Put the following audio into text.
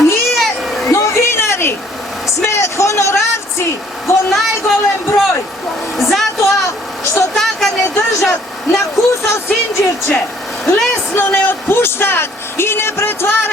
Ние, новинари, сме honoravci во најголем број, затоа што така не држат на кусо синџирче, лесно не отпуштаат и не претварат